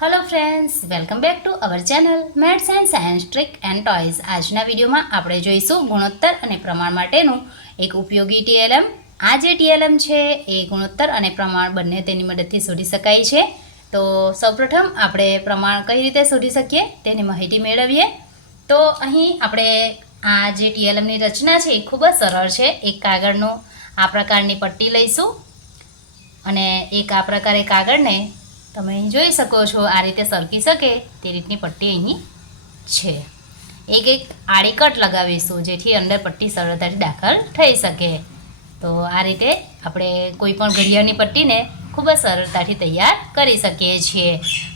Hello friends, welcome back to our channel maths and science trick and toys. आजना विडियोमां आपणे जोईशुं गुणोत्तर अने प्रमाण माटेनुं एक उपयोगी टीएलएम। आ जे टीएलएम छे ए गुणोत्तर अने प्रमाण बंने तेनी मददथी शोधी शकाय छे। तो सौप्रथम आपणे प्रमाण कई रीते शोधी शकीए तेनी माहिती मेळवीए। तो अहीं आपणे आ जे टीएलएमनी रचना छे ए खूब ज सरळ छे। एक कागळनो आ प्रकारनी पट्टी लईशुं अने एक आ प्रकारे कागळने તમે જોઈ શકો છો આ રીતે સરકી શકે તે રીતની પટ્ટી અહીં છે। એક એક આડી કટ લગાવીશું જેથી અંદર પટ્ટી સરળતાથી દાખલ થઈ શકે। તો આ રીતે આપણે કોઈ પણ ઘડિયાળની પટ્ટીને ખૂબ જ સરળતાથી તૈયાર કરી શકીએ છીએ।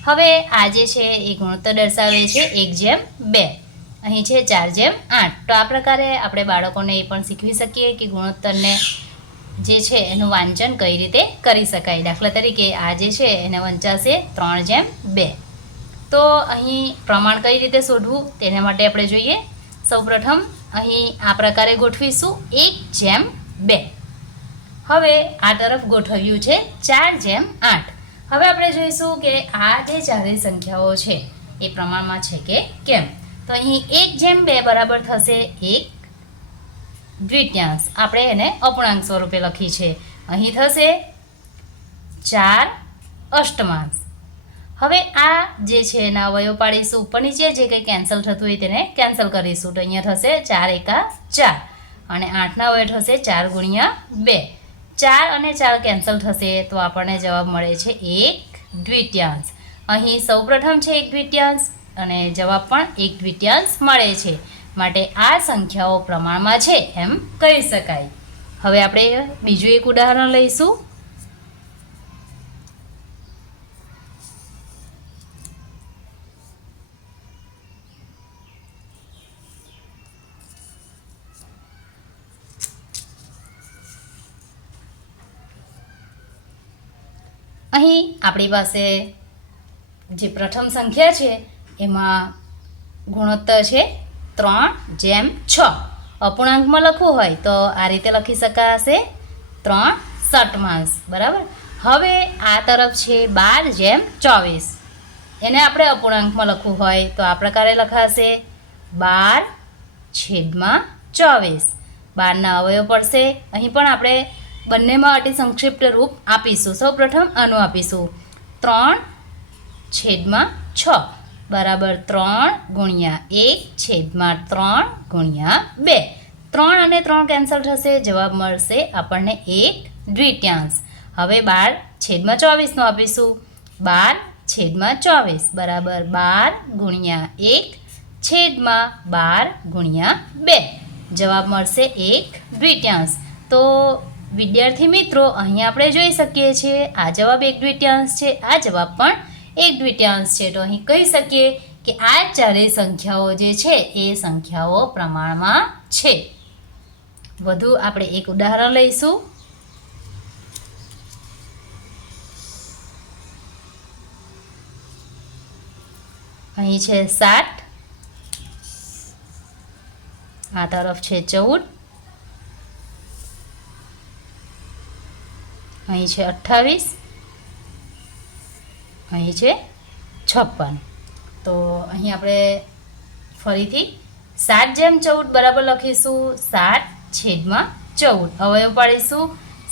હવે આ જે છે એ ગુણોત્તર દર્શાવે છે 1/2। અહીં છે 4/8। તો આ પ્રકારે આપણે બાળકોને એ પણ શીખવી શકીએ કે ગુણોત્તરને જે છે એનું વાંચન કઈ રીતે કરી શકાય। દાખલા તરીકે આ જે છે એને વંચાશે 3/2। તો અહીં પ્રમાણ કઈ રીતે શોધવું તેના માટે આપણે જોઈએ। સૌપ્રથમ અહીં આ પ્રકારે ગોઠવીશું 1/2। હવે આ તરફ ગોઠવ્યું છે 4/8। હવે આપણે જોઈશું કે આ જે ચારેય સંખ્યાઓ છે એ પ્રમાણમાં છે કે કેમ। તો અહીં 1/2 બરાબર થશે 1 દ્વિતીયાંશ। આપણે એને અપૂર્ણાંક સ્વરૂપે લખી છે। અહીં થશે 4 અષ્ટમાંશ। હવે આ જે છે એના અવયવ પાડીશું, ઉપર નીચે જે કંઈ કેન્સલ થતું હોય તેને કેન્સલ કરીશું। તો અહીંયા થશે 4 એકા 4 અને 8ના અવયવ થશે 4 ગુણ્યા 2। 4 અને 4 કેન્સલ થશે તો આપણને જવાબ મળે છે 1 દ્વિતીયાંશ। અહીં સૌપ્રથમ છે 1 દ્વિતીયાંશ અને જવાબ પણ 1 દ્વિતીયાંશ મળે છે, માટે આ સંખ્યાઓ પ્રમાણમાં છે એમ કહી શકાય। હવે આપણે બીજું એક ઉદાહરણ લઈશું। અહીં આપણી પાસે જે પ્રથમ સંખ્યા છે એમાં ગુણોત્તર છે 3/6। અપૂર્ણાંકમાં લખવું હોય તો આ રીતે લખી શકાશે 3 શતમાંશ બરાબર। હવે આ તરફ છે 12/24। એને આપણે અપૂર્ણાંકમાં લખવું હોય તો આ પ્રકારે લખાશે 12/24। 12ના અવયવ પડશે। અહીં પણ આપણે બંનેમાં અતિ સંક્ષિપ્ત રૂપ આપીશું। સૌપ્રથમ આનું આપીશું 3/6 બરાબર 3 ગુણ્યા 1/3 ગુણ્યા 2। 3 અને 3 કેન્સલ થશે, જવાબ મળશે આપણને 1 દ્વિતીયાંશ। હવે 12/24નું આપીશું 12/24 બરાબર 12 ગુણ્યા 1/12 ગુણ્યા 2। જવાબ મળશે 1 દ્વિતીયાંશ। તો વિદ્યાર્થી મિત્રો, અહીં આપણે જોઈ શકીએ છીએ આ જવાબ 1 દ્વિતીયાંશ છે, આ જવાબ પણ 1 દ્વિતીયાંશ છે। તો અહીં કહી શકીએ કે આ ચારેય સંખ્યાઓ જે છે એ સંખ્યાઓ પ્રમાણમાં છે। વધુ આપણે એક ઉદાહરણ લઈશું। અહીં છે 7, આ તરફ છે 14, અહીં છે 28, અહીં છે 56। તો અહીં આપણે ફરીથી 7/14 બરાબર લખીશું 7/14। અવયવ પાડીશું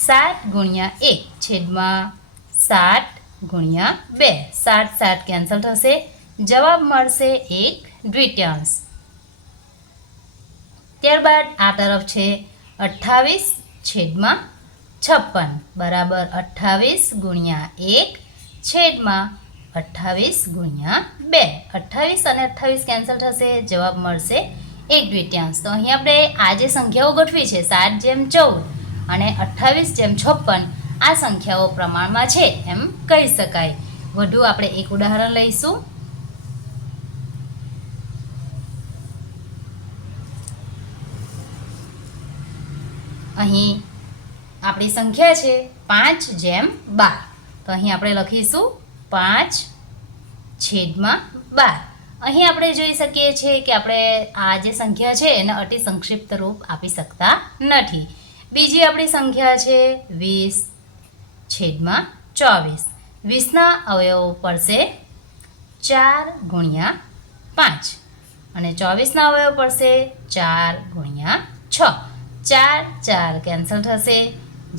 7 ગુણ્યા 1/7 ગુણ્યા 2। 7 કેન્સલ થશે, જવાબ મળશે 1 દ્વિતીયાંશ। ત્યારબાદ આ તરફ છે 28/56 બરાબર 28 ગુણ્યા 1/28 ગુણ્યા 2। 28 અને 28 કેન્સલ થશે, જવાબ મળશે 1 દ્વિતીયાંશ। તો અહીં આપણે આ જે સંખ્યાઓ ગોઠવી છે 7/14 અને 28/56, આ સંખ્યાઓ પ્રમાણમાં છે એમ કહી શકાય। વધુ આપણે એક ઉદાહરણ લઈશું। અહીં આપણી સંખ્યા છે 5/12। તો અહીં આપણે લખીશું 5/12। અહીં આપણે જોઈ શકીએ છીએ કે આપણે આ જે સંખ્યા છે એને અતિ સંક્ષિપ્ત રૂપ આપી શકતા નથી। બીજી આપણી સંખ્યા છે 20/24। 20ના અવયવો પડશે 4 ગુણ્યા 5 અને 24ના અવયવ પડશે 4 ગુણ્યા 6. 4 4 કેન્સલ થશે,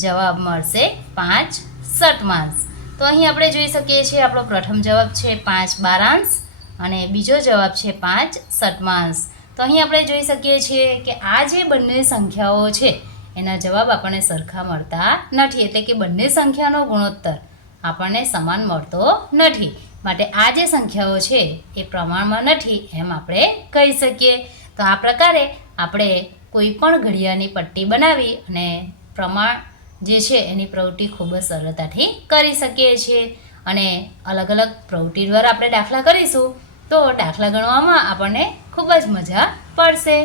જવાબ મળશે 5 શતમાંશ. તો અહીં આપણે જોઈ શકીએ છીએ આપણો પ્રથમ જવાબ છે 5 બારાંશ અને બીજો જવાબ છે 5 શતમાંશ. તો અહીં આપણે જોઈ શકીએ છીએ કે આ જે બંને સંખ્યાઓ છે એના જવાબ આપણને સરખા મળતા નથી, એટલે કે બંને સંખ્યાનો ગુણોત્તર આપણને સમાન મળતો નથી. માટે આ જે સંખ્યાઓ છે એ પ્રમાણમાં નથી એમ આપણે કહી શકીએ. તો આ પ્રકારે આપણે કોઈ પણ ઘડિયાળની પટ્ટી બનાવી અને પ્રમાણ જે છે એની પ્રવૃત્તિ ખૂબ જ સરળતાથી કરી શકીએ છીએ. અને અલગ અલગ પ્રવૃત્તિ દ્વારા આપણે દાખલા કરીશું તો દાખલા ગણવામાં આપણને ખૂબ જ મજા પડશે.